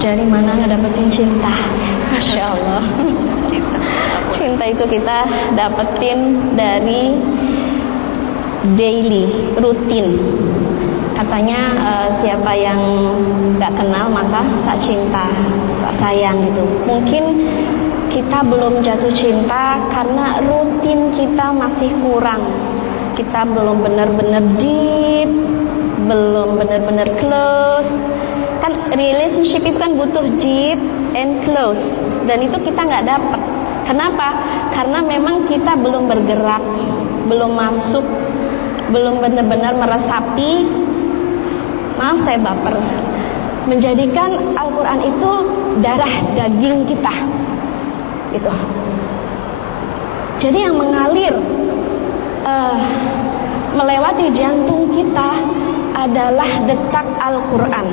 Dari mana ngedapetin cinta? Masya Allah. Cinta itu kita dapetin dari daily, rutin. Katanya siapa yang gak kenal maka tak cinta, tak sayang gitu. Mungkin kita belum jatuh cinta karena rutin kita masih kurang. Kita belum benar-benar deep, belum benar-benar close. Kan relationship itu kan butuh deep and close, dan itu kita nggak dapat. Kenapa? Karena memang kita belum bergerak, belum masuk, belum benar-benar meresapi. Maaf saya baper, menjadikan Al-Quran itu darah daging kita, gitu. Jadi yang mengalir melewati jantung kita adalah detak Al-Quran.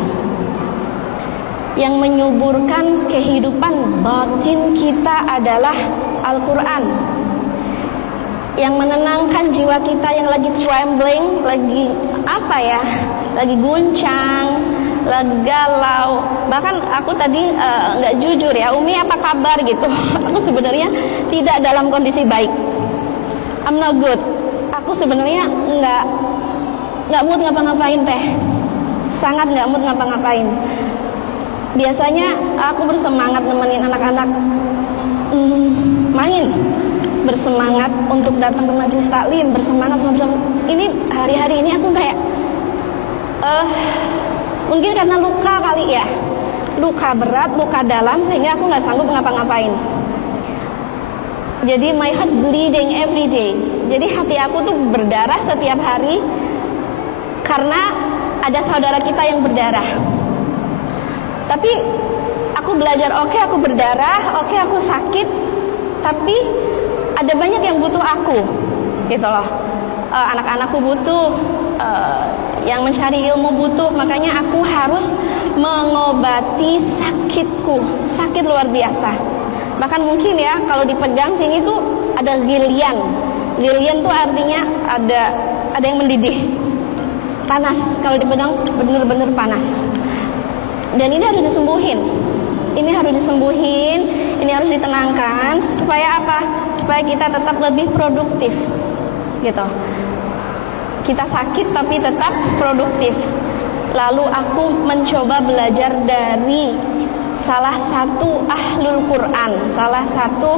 Yang menyuburkan kehidupan batin kita adalah Al-Quran. Yang menenangkan jiwa kita yang lagi trembling, lagi lagi guncang, lagi galau. Bahkan aku tadi nggak jujur ya, Umi apa kabar gitu. Aku sebenarnya tidak dalam kondisi baik. I'm not good. Aku sebenarnya nggak mood ngapa-ngapain teh. Sangat nggak mood ngapa-ngapain. Biasanya aku bersemangat nemenin anak-anak main, bersemangat untuk datang ke majelis taklim, bersemangat sama-sama. Ini hari-hari ini aku kayak mungkin karena luka kali ya, luka berat, luka dalam, sehingga aku nggak sanggup ngapa-ngapain. Jadi my heart bleeding every day. Jadi hati aku tuh berdarah setiap hari karena ada saudara kita yang berdarah. Tapi aku belajar, oke, aku berdarah, oke, aku sakit, tapi ada banyak yang butuh aku, gitu loh. Anak-anakku butuh, yang mencari ilmu butuh, makanya aku harus mengobati sakitku, sakit luar biasa. Bahkan mungkin ya, kalau dipegang sini tuh ada lilian. Lilian tuh artinya ada yang mendidih, panas. Kalau dipegang bener-bener panas. Dan ini harus disembuhin. Ini harus disembuhin, ini harus ditenangkan. Supaya apa? Supaya kita tetap lebih produktif, gitu. Kita sakit tapi tetap produktif. Lalu aku mencoba belajar dari salah satu ahlul Quran, salah satu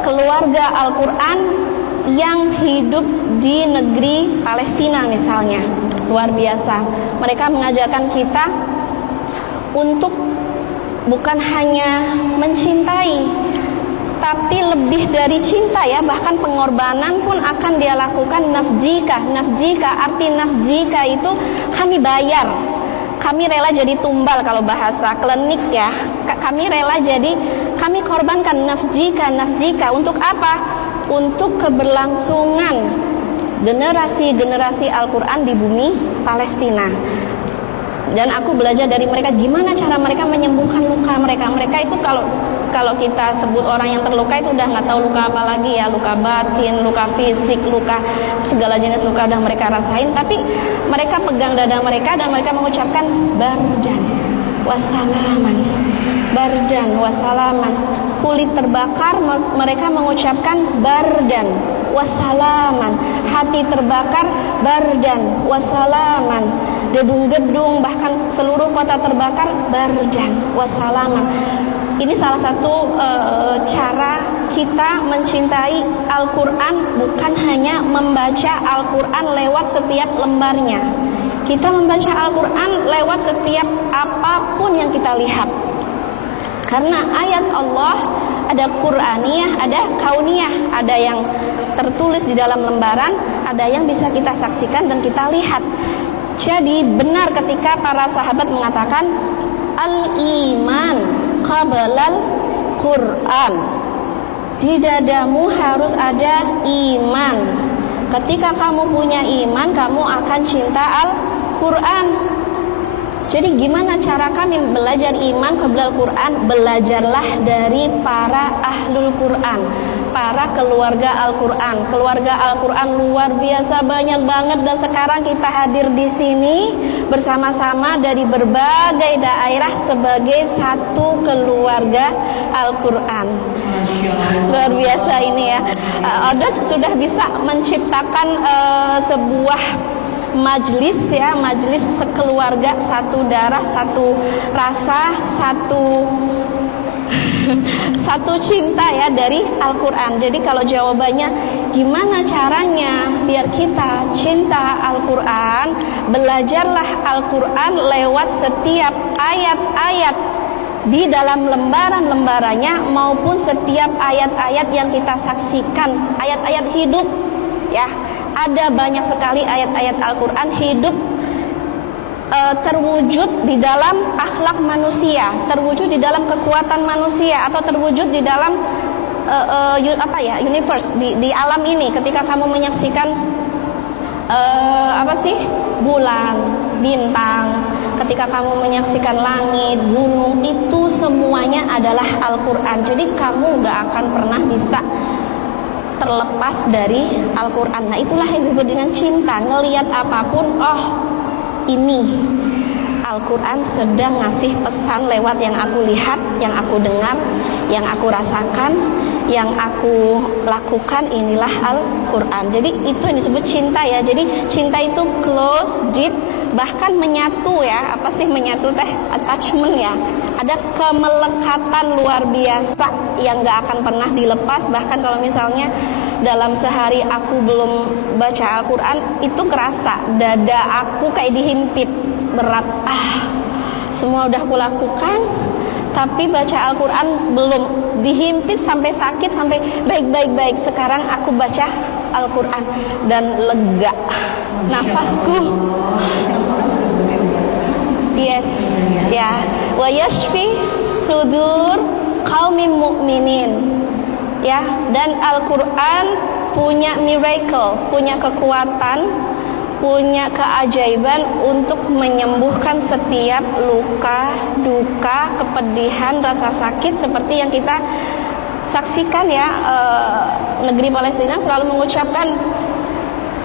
keluarga Al-Quran yang hidup di negeri Palestina misalnya. Luar biasa. Mereka mengajarkan kita untuk bukan hanya mencintai, tapi lebih dari cinta ya, bahkan pengorbanan pun akan dia lakukan. Nafjika, arti nafjika itu kami bayar, kami rela jadi tumbal kalau bahasa klinik ya. Kami rela jadi, kami korbankan nafjika. Untuk apa? Untuk keberlangsungan generasi Al-Quran di bumi Palestina. Dan aku belajar dari mereka gimana cara mereka menyembuhkan luka mereka. Mereka itu kalau kita sebut orang yang terluka itu udah nggak tahu luka apa lagi ya, luka batin, luka fisik, luka segala jenis luka udah mereka rasain. Tapi mereka pegang dada mereka dan mereka mengucapkan bardan wasalaman, bardan wasalaman. Kulit terbakar mereka mengucapkan bardan wasalaman. Hati terbakar bardan wasalaman. Gedung-gedung bahkan seluruh kota terbakar bardan wasalaman. Ini salah satu cara kita mencintai Al-Quran, bukan hanya membaca Al-Quran lewat setiap lembarnya. Kita membaca Al-Quran lewat setiap apapun yang kita lihat. Karena ayat Allah ada Qur'aniyah, ada kauniyah, ada yang tertulis di dalam lembaran, ada yang bisa kita saksikan dan kita lihat. Jadi benar ketika para sahabat mengatakan al-iman qablal Qur'an. Di dadamu harus ada iman. Ketika kamu punya iman, kamu akan cinta Al-Quran. Jadi gimana cara kami belajar iman qablal Quran? Belajarlah dari para ahlul Quran, para keluarga Al-Quran. Keluarga Al-Quran luar biasa banyak banget, dan sekarang kita hadir di sini bersama-sama dari berbagai daerah sebagai satu keluarga Al-Quran. Luar biasa ini ya. Ada sudah bisa menciptakan sebuah majlis ya, majlis sekeluarga, satu darah, satu rasa, satu cinta ya dari Al-Quran. Jadi kalau jawabannya gimana caranya biar kita cinta Al-Quran, belajarlah Al-Quran lewat setiap ayat-ayat di dalam lembaran-lembarannya maupun setiap ayat-ayat yang kita saksikan, ayat-ayat hidup ya. Ada banyak sekali ayat-ayat Al-Quran hidup, terwujud di dalam akhlak manusia, terwujud di dalam kekuatan manusia, atau terwujud di dalam universe, di alam ini. Ketika kamu menyaksikan bulan, bintang, ketika kamu menyaksikan langit, gunung, itu semuanya adalah Al-Quran. Jadi kamu gak akan pernah bisa terlepas dari Al-Quran. Nah, itulah yang disebut dengan cinta. Ngelihat apapun, oh ini Al-Quran sedang ngasih pesan lewat yang aku lihat, yang aku dengar, yang aku rasakan, yang aku lakukan. Inilah Al-Quran. Jadi itu yang disebut cinta ya. Jadi cinta itu close, deep, bahkan menyatu ya. Apa sih menyatu teh? Attachment ya. Ada kemelekatan luar biasa yang gak akan pernah dilepas. Bahkan kalau misalnya dalam sehari aku belum baca Al-Quran, itu kerasa dada aku kayak dihimpit, berat. Semua udah aku lakukan, tapi baca Al-Quran belum, dihimpit sampai sakit, sampai baik. Sekarang aku baca Al-Quran dan lega nafasku. Yes ya. Wa yashfi sudur qaumin mu'minin ya. Dan Al-Quran punya miracle, punya kekuatan, punya keajaiban untuk menyembuhkan setiap luka, duka, kepedihan, rasa sakit seperti yang kita saksikan ya. Negeri Palestina selalu mengucapkan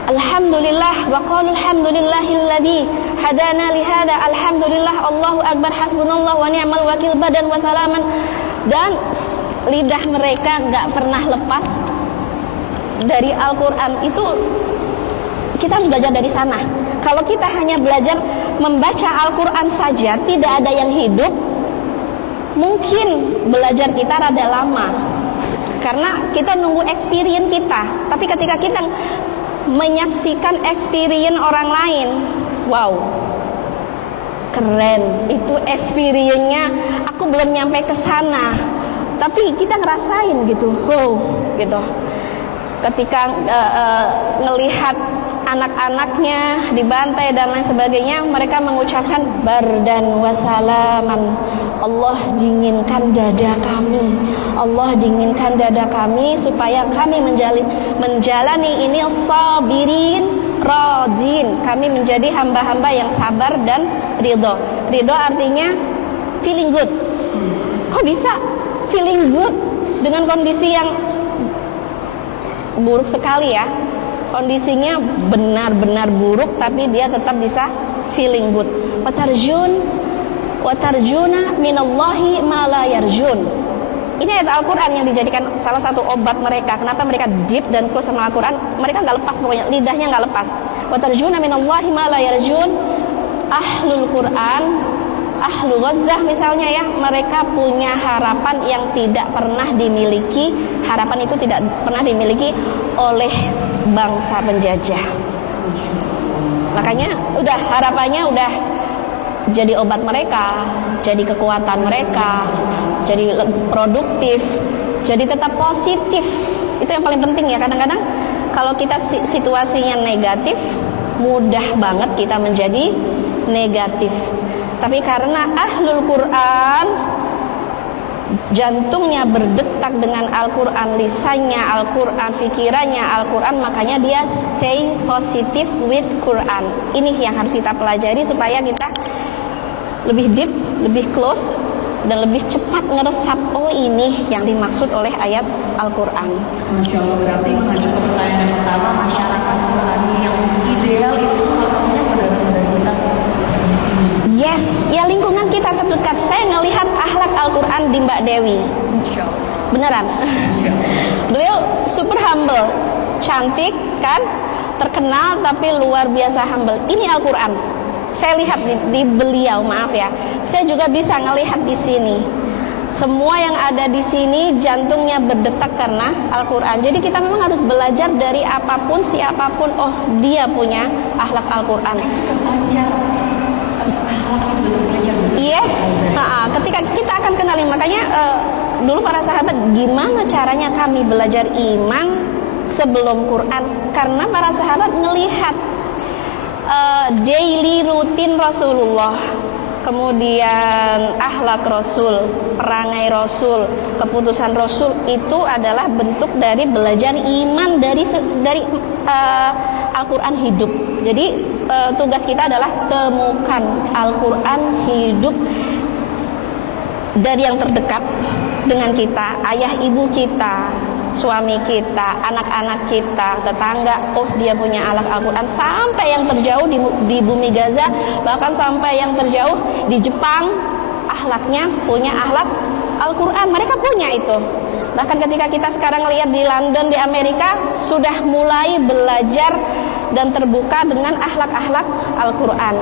Alhamdulillah wa qalu alhamdulillahilladzi hadana li hada, alhamdulillah, Allahu akbar, hasbunallah wa ni'mal wakil, badan wa salaman. Dan lidah mereka enggak pernah lepas dari Al-Quran. Itu kita harus belajar dari sana. Kalau kita hanya belajar membaca Al-Quran saja, tidak ada yang hidup, mungkin belajar kita rada lama karena kita nunggu experience kita. Tapi ketika kita menyaksikan experience orang lain, wow, keren. Itu experience-nya aku belum nyampe ke sana, tapi kita ngerasain gitu, wow, gitu. Ketika ngelihat anak-anaknya dibantai dan lain sebagainya, mereka mengucapkan bardan wasalaman. Allah dinginkan dada kami, Allah dinginkan dada kami supaya kami menjalani ini sabirin radin. Kami menjadi hamba-hamba yang sabar dan ridho. Ridho artinya feeling good. Kok bisa feeling good dengan kondisi yang buruk sekali ya? Kondisinya benar-benar buruk, tapi dia tetap bisa feeling good. Watarjuna minallahi ma la yarjun. Ini ayat Al-Quran yang dijadikan salah satu obat mereka. Kenapa mereka deep dan close sama Al-Quran? Mereka gak lepas, pokoknya lidahnya gak lepas. Watarjuna minallahi ma la yarjun. Ahlul Quran, Ahlu Ghazzah misalnya ya, mereka punya harapan yang tidak pernah dimiliki. Harapan itu tidak pernah dimiliki oleh bangsa penjajah. Makanya harapannya udah jadi obat mereka, jadi kekuatan mereka, jadi produktif, jadi tetap positif. Itu yang paling penting ya. Kadang-kadang kalau kita situasinya negatif, mudah banget kita menjadi negatif. Tapi karena Ahlul Quran, jantungnya berdetak dengan Al-Quran, lisannya Al-Quran, pikirannya Al-Quran, makanya dia stay positive with Quran. Ini yang harus kita pelajari supaya kita lebih deep, lebih close dan lebih cepat ngeresap, oh ini yang dimaksud oleh ayat Al-Quran. Masya Allah, berarti mengacu ke pertanyaan yang pertama, masyarakat Qurani yang ideal itu salah satunya saudara-saudara kita. Yes, ya lingkungan kita terdekat. Saya ngelihat akhlak Al-Quran di Mbak Dewi. Beneran. Beliau super humble, cantik kan, terkenal tapi luar biasa humble. Ini Al-Quran. Saya lihat di beliau, maaf ya. Saya juga bisa ngelihat di sini. Semua yang ada di sini jantungnya berdetak karena Al-Quran. Jadi kita memang harus belajar dari apapun, siapapun. Oh, dia punya akhlak Al-Quran. Yes, ketika kita akan kenali. Makanya dulu para sahabat, gimana caranya kami belajar iman sebelum Quran? Karena para sahabat ngelihat daily rutin Rasulullah, kemudian akhlak Rasul, perangai Rasul, keputusan Rasul, itu adalah bentuk dari belajar iman dari Al-Quran hidup. Jadi tugas kita adalah temukan Al-Quran hidup dari yang terdekat dengan kita, ayah ibu kita, suami kita, anak-anak kita, tetangga. Oh, dia punya akhlak Al-Quran. Sampai yang terjauh di bumi Gaza, bahkan sampai yang terjauh di Jepang, akhlaknya punya akhlak Al-Quran. Mereka punya itu. Bahkan ketika kita sekarang lihat di London, di Amerika, sudah mulai belajar dan terbuka dengan akhlak-akhlak Al-Quran.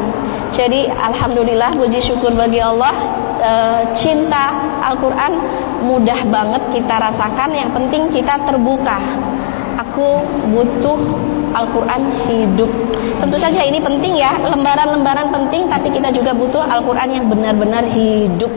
Jadi alhamdulillah, puji syukur bagi Allah, cinta Al-Quran mudah banget kita rasakan. Yang penting kita terbuka. Aku butuh Al-Quran hidup. Tentu saja ini penting ya, lembaran-lembaran penting, tapi kita juga butuh Al-Quran yang benar-benar hidup.